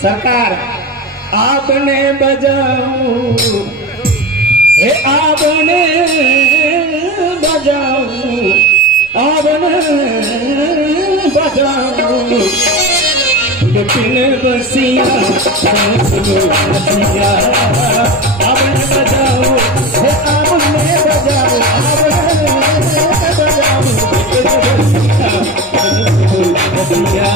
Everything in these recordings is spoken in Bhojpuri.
सरकार आपने बजाओ हे आपने बजाओ आपने बजाओ लेकिन बसिया बसिया आपने बजाओ हे आपने बजाओ आपने बजाओ बसिया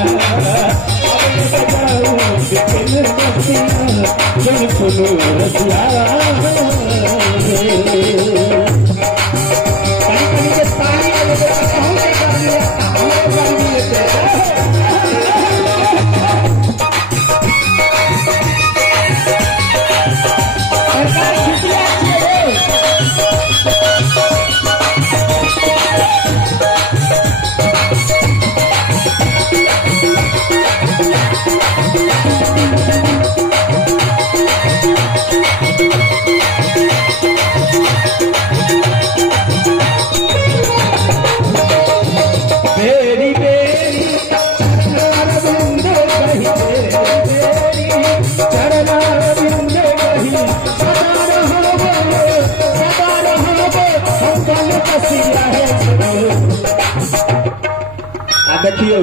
देखियो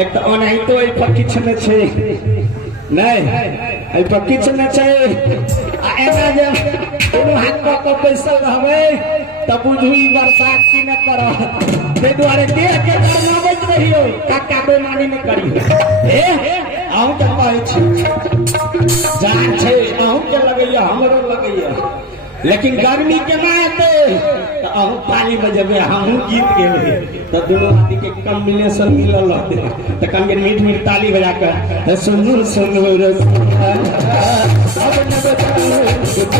एक तो ओनाही तो ए पर किछ न छै नहीं ए पर किछ न छै आ एना जे कोनो हाथ को पैसा रहबे त बुझुई बरसात की न कर ते दुआरे देह के करनाबैत रहियो काका बेमानी न करियो ए आउ त कहै छी जान छै आउ के लगैया हमरो लगैया लेकिन गर्मी केना हेतै त अहू ताली बजेबे हमहू गीत गेबे त दोनों आदमी के कॉम्बिनेशन मिलल रहते त कम मीठ मीठ ताली बजा कर सुनो सुनो रसिया अब न